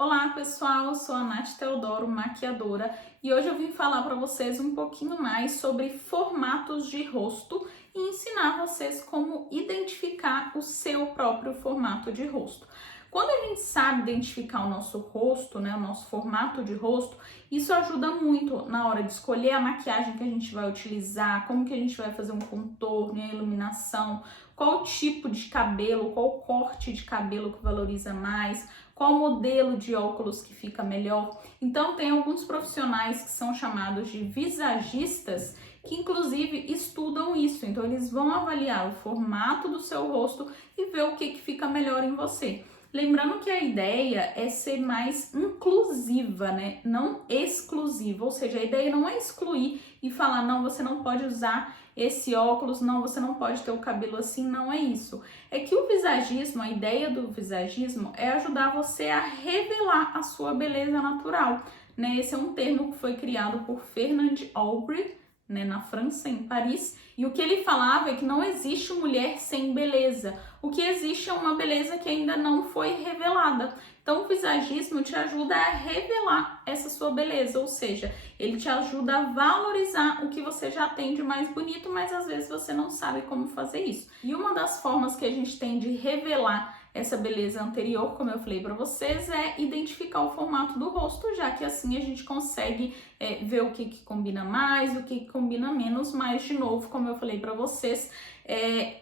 Olá pessoal, eu sou a Nath Teodoro, maquiadora, e hoje eu vim falar para vocês um pouquinho mais sobre formatos de rosto e ensinar vocês como identificar o seu próprio formato de rosto. Quando a gente sabe identificar o nosso rosto, né, o nosso formato de rosto, isso ajuda muito na hora de escolher a maquiagem que a gente vai utilizar, como que a gente vai fazer um contorno e a iluminação, qual tipo de cabelo, qual corte de cabelo que valoriza mais, qual modelo de óculos que fica melhor. Então tem alguns profissionais que são chamados de visagistas que inclusive estudam isso. Então eles vão avaliar o formato do seu rosto e ver o que fica melhor em você. Lembrando que a ideia é ser mais inclusiva, né? Não exclusiva, ou seja, a ideia não é excluir e falar, não, você não pode usar esse óculos, não, você não pode ter o cabelo assim, não é isso. É que o visagismo, a ideia do visagismo é ajudar você a revelar a sua beleza natural, né? Esse é um termo que foi criado por Fernand Aubry, né, na França, em Paris, e o que ele falava é que não existe mulher sem beleza. O que existe é uma beleza que ainda não foi revelada. Então, o visagismo te ajuda a revelar essa sua beleza, ou seja, ele te ajuda a valorizar o que você já tem de mais bonito, mas às vezes você não sabe como fazer isso. E uma das formas que a gente tem de revelar essa beleza anterior, como eu falei para vocês, é identificar o formato do rosto, já que assim a gente consegue ver o que combina mais, o que combina menos, mas de novo, como eu falei para vocês,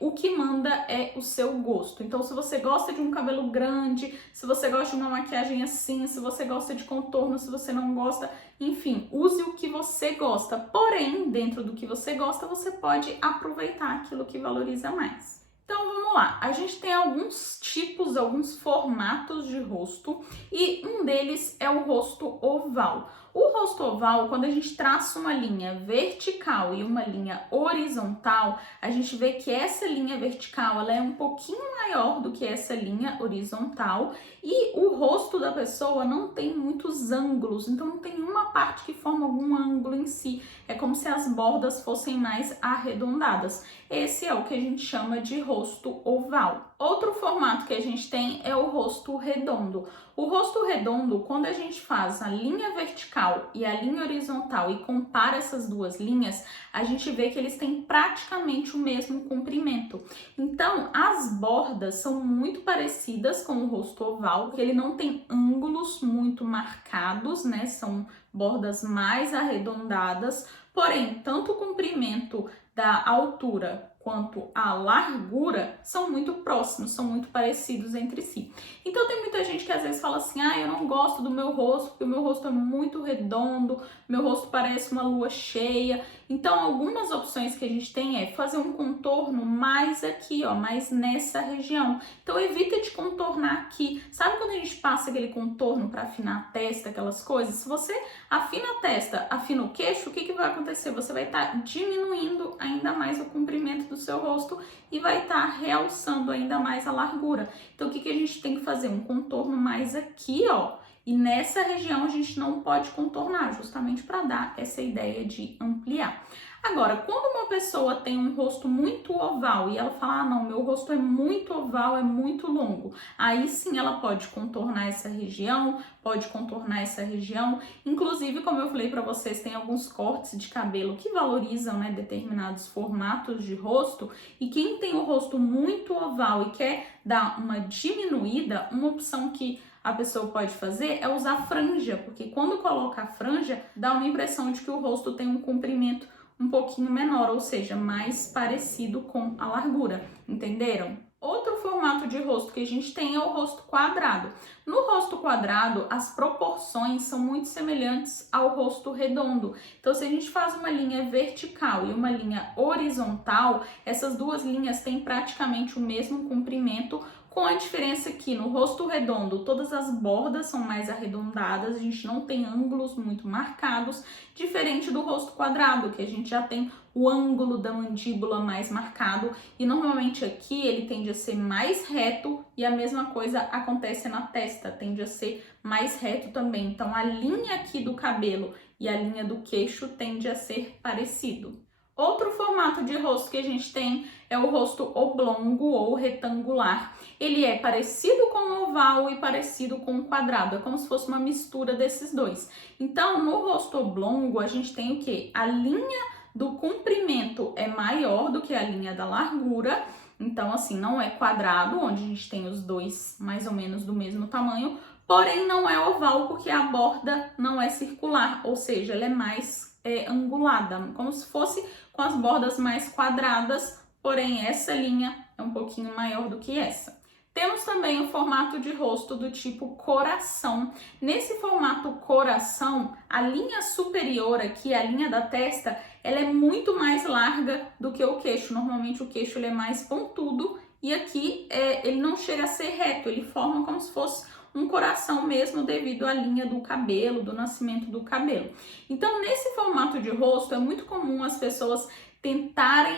o que manda é o seu gosto. Então, se você gosta de um cabelo grande, se você gosta de uma maquiagem assim, se você gosta de contorno, se você não gosta, enfim, use o que você gosta. Porém, dentro do que você gosta, você pode aproveitar aquilo que valoriza mais. Então vamos lá, a gente tem alguns tipos, alguns formatos de rosto e um deles é o rosto oval. O rosto oval, quando a gente traça uma linha vertical e uma linha horizontal, a gente vê que essa linha vertical ela é um pouquinho maior do que essa linha horizontal e o rosto da pessoa não tem muitos ângulos, então não tem uma parte que forma algum ângulo em si. É como se as bordas fossem mais arredondadas. Esse é o que a gente chama de rosto oval. Outro formato que a gente tem é o rosto redondo. O rosto redondo, quando a gente faz a linha vertical e a linha horizontal e compara essas duas linhas, a gente vê que eles têm praticamente o mesmo comprimento. Então, as bordas são muito parecidas com o rosto oval, porque ele não tem ângulos muito marcados, né? São bordas mais arredondadas, porém, tanto o comprimento da altura quanto a largura são muito próximos, são muito parecidos entre si. Então tem muita gente que às vezes fala assim, eu não gosto do meu rosto, porque o meu rosto é muito redondo, meu rosto parece uma lua cheia. Então algumas opções que a gente tem é fazer um contorno mais aqui, ó, mais nessa região. Então evita de contornar aqui. Sabe quando a gente passa aquele contorno para afinar a testa, aquelas coisas? Se você afina a testa, afina o queixo, o que vai acontecer? Você vai estar diminuindo ainda mais o comprimento do seu rosto e vai estar realçando ainda mais a largura. Então, o que a gente tem que fazer? Um contorno mais aqui, ó. E nessa região a gente não pode contornar, justamente para dar essa ideia de ampliar. Agora, quando uma pessoa tem um rosto muito oval e ela fala, não, meu rosto é muito oval, é muito longo, aí sim ela pode contornar essa região, pode contornar essa região. Inclusive, como eu falei para vocês, tem alguns cortes de cabelo que valorizam, né, determinados formatos de rosto, e quem tem o rosto muito oval e quer dar uma diminuída, uma opção que a pessoa pode fazer é usar franja, porque quando coloca a franja, dá uma impressão de que o rosto tem um comprimento um pouquinho menor, ou seja, mais parecido com a largura, entenderam? Outro formato de rosto que a gente tem é o rosto quadrado. No rosto quadrado, as proporções são muito semelhantes ao rosto redondo. Então, se a gente faz uma linha vertical e uma linha horizontal, essas duas linhas têm praticamente o mesmo comprimento, com a diferença que no rosto redondo todas as bordas são mais arredondadas, a gente não tem ângulos muito marcados, diferente do rosto quadrado, que a gente já tem o ângulo da mandíbula mais marcado e normalmente aqui ele tende a ser mais reto e a mesma coisa acontece na testa, tende a ser mais reto também. Então a linha aqui do cabelo e a linha do queixo tende a ser parecido. Outro formato de rosto que a gente tem é o rosto oblongo ou retangular. Ele é parecido com o oval e parecido com o quadrado, é como se fosse uma mistura desses dois. Então, no rosto oblongo, a gente tem o quê? A linha do comprimento é maior do que a linha da largura. Então, assim, não é quadrado, onde a gente tem os dois mais ou menos do mesmo tamanho, porém não é oval, porque a borda não é circular, ou seja, ela é mais angulada, como se fosse com as bordas mais quadradas, porém essa linha é um pouquinho maior do que essa. Temos também o formato de rosto do tipo coração. Nesse formato coração, a linha superior aqui, a linha da testa, ela é muito mais larga do que o queixo. Normalmente o queixo ele é mais pontudo e aqui ele não chega a ser reto, ele forma como se fosse um coração mesmo devido à linha do cabelo, do nascimento do cabelo. Então, nesse formato de rosto, é muito comum as pessoas tentarem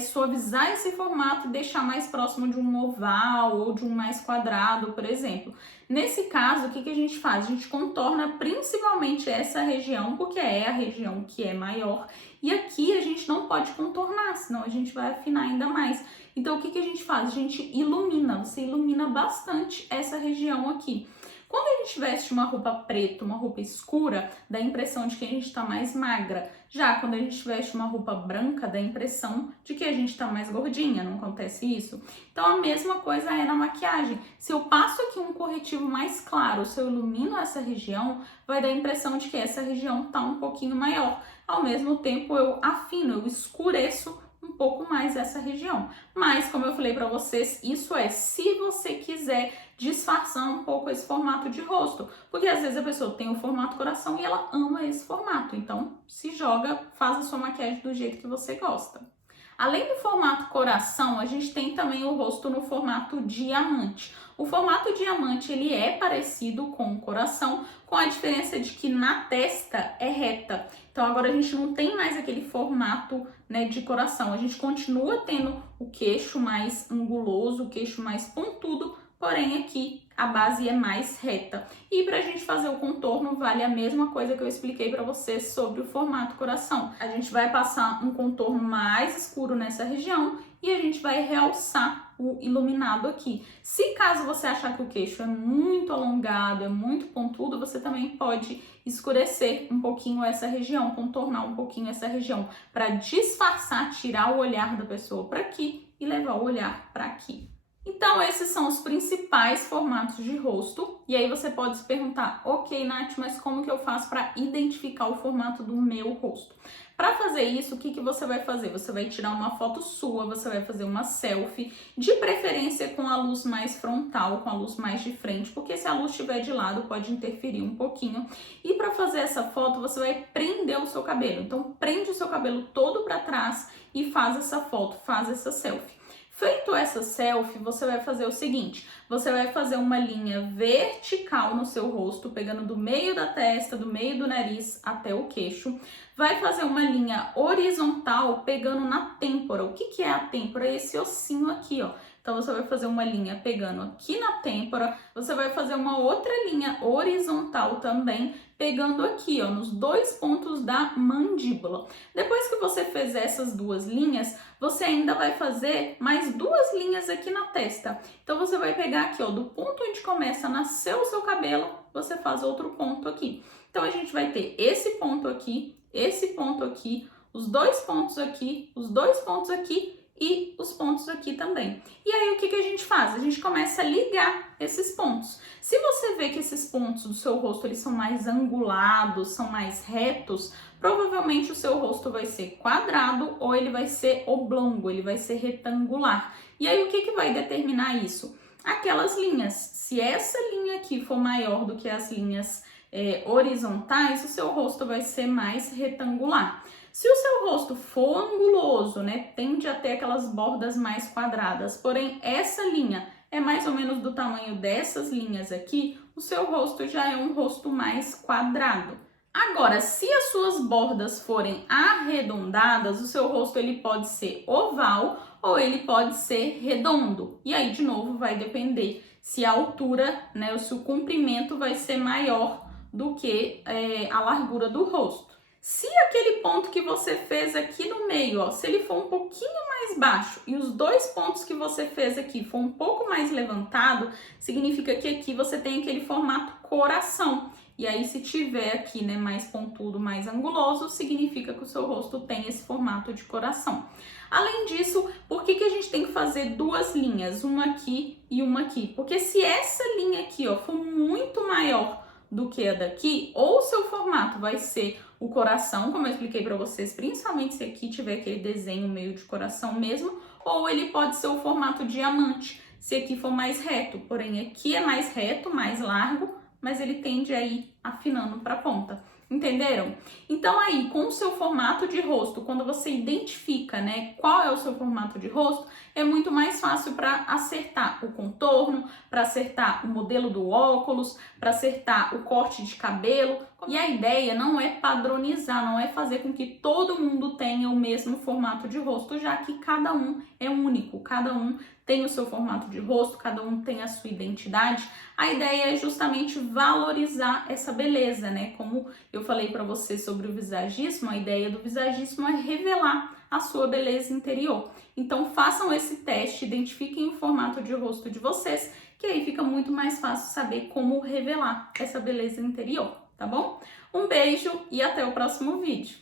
suavizar esse formato e deixar mais próximo de um oval ou de um mais quadrado, por exemplo. Nesse caso, o que a gente faz? A gente contorna principalmente essa região, porque é a região que é maior, e aqui a gente não pode contornar, senão a gente vai afinar ainda mais. Então, o que a gente faz? A gente ilumina, você ilumina bastante essa região aqui. Quando a gente veste uma roupa preta, uma roupa escura, dá a impressão de que a gente está mais magra. Já quando a gente veste uma roupa branca, dá a impressão de que a gente está mais gordinha, não acontece isso? Então a mesma coisa é na maquiagem. Se eu passo aqui um corretivo mais claro, se eu ilumino essa região, vai dar a impressão de que essa região está um pouquinho maior. Ao mesmo tempo eu afino, eu escureço um pouco mais essa região. Mas, como eu falei para vocês, isso é se você quiser disfarçar um pouco esse formato de rosto. Porque às vezes a pessoa tem o formato coração e ela ama esse formato. Então, se joga, faz a sua maquiagem do jeito que você gosta. Além do formato coração, a gente tem também o rosto no formato diamante. O formato diamante, ele é parecido com o coração, com a diferença de que na testa é reta. Então agora a gente não tem mais aquele formato, né, de coração. A gente continua tendo o queixo mais anguloso, o queixo mais pontudo, porém aqui a base é mais reta. E para a gente fazer o contorno, vale a mesma coisa que eu expliquei para vocês sobre o formato coração. A gente vai passar um contorno mais escuro nessa região e a gente vai realçar o iluminado aqui. Se caso você achar que o queixo é muito alongado, é muito pontudo, você também pode escurecer um pouquinho essa região, contornar um pouquinho essa região, para disfarçar, tirar o olhar da pessoa para aqui e levar o olhar para aqui. Então, esses são os principais formatos de rosto. E aí você pode se perguntar, ok, Nath, mas como que eu faço para identificar o formato do meu rosto? Para fazer isso, o que você vai fazer? Você vai tirar uma foto sua, você vai fazer uma selfie, de preferência com a luz mais frontal, com a luz mais de frente, porque se a luz estiver de lado pode interferir um pouquinho. E para fazer essa foto, você vai prender o seu cabelo. Então, prende o seu cabelo todo para trás e faz essa foto, faz essa selfie. Feito essa selfie, você vai fazer o seguinte, você vai fazer uma linha vertical no seu rosto, pegando do meio da testa, do meio do nariz até o queixo. Vai fazer uma linha horizontal pegando na têmpora. O que é a têmpora? É esse ossinho aqui, ó. Então, você vai fazer uma linha pegando aqui na têmpora, você vai fazer uma outra linha horizontal também, pegando aqui, ó, nos dois pontos da mandíbula. Depois que você fez essas duas linhas, você ainda vai fazer mais duas linhas aqui na testa. Então, você vai pegar aqui, ó, do ponto onde começa a nascer o seu cabelo, você faz outro ponto aqui. Então, a gente vai ter esse ponto aqui, os dois pontos aqui, os dois pontos aqui, e os pontos aqui também. E aí o que a gente faz? A gente começa a ligar esses pontos. Se você vê que esses pontos do seu rosto eles são mais angulados, são mais retos, provavelmente o seu rosto vai ser quadrado ou ele vai ser oblongo, ele vai ser retangular. E aí o que vai determinar isso? Aquelas linhas. Se essa linha aqui for maior do que as linhas horizontais, o seu rosto vai ser mais retangular. Se o seu rosto for anguloso, né, tende a ter aquelas bordas mais quadradas, porém essa linha é mais ou menos do tamanho dessas linhas aqui, o seu rosto já é um rosto mais quadrado. Agora, se as suas bordas forem arredondadas, o seu rosto ele pode ser oval ou ele pode ser redondo. E aí, de novo, vai depender se a altura, né, ou se o comprimento vai ser maior do que a largura do rosto. Se aquele ponto que você fez aqui no meio, ó, se ele for um pouquinho mais baixo e os dois pontos que você fez aqui for um pouco mais levantado, significa que aqui você tem aquele formato coração. E aí, se tiver aqui, né, mais pontudo, mais anguloso, significa que o seu rosto tem esse formato de coração. Além disso, por que a gente tem que fazer duas linhas, uma aqui e uma aqui? Porque se essa linha aqui, ó, for muito maior do que a daqui, ou o seu formato vai ser o coração, como eu expliquei para vocês, principalmente se aqui tiver aquele desenho meio de coração mesmo, ou ele pode ser o formato diamante, se aqui for mais reto, porém aqui é mais reto, mais largo, mas ele tende a ir afinando para a ponta. Entenderam? Então aí, com o seu formato de rosto, quando você identifica, né, qual é o seu formato de rosto, é muito mais fácil para acertar o contorno, para acertar o modelo do óculos, para acertar o corte de cabelo. E a ideia não é padronizar, não é fazer com que todo mundo tenha o mesmo formato de rosto, já que cada um é único, cada um tem o seu formato de rosto, cada um tem a sua identidade. A ideia é justamente valorizar essa beleza, né? Como eu falei para você sobre o visagismo, a ideia do visagismo é revelar a sua beleza interior. Então façam esse teste, identifiquem o formato de rosto de vocês, que aí fica muito mais fácil saber como revelar essa beleza interior, tá bom? Um beijo e até o próximo vídeo.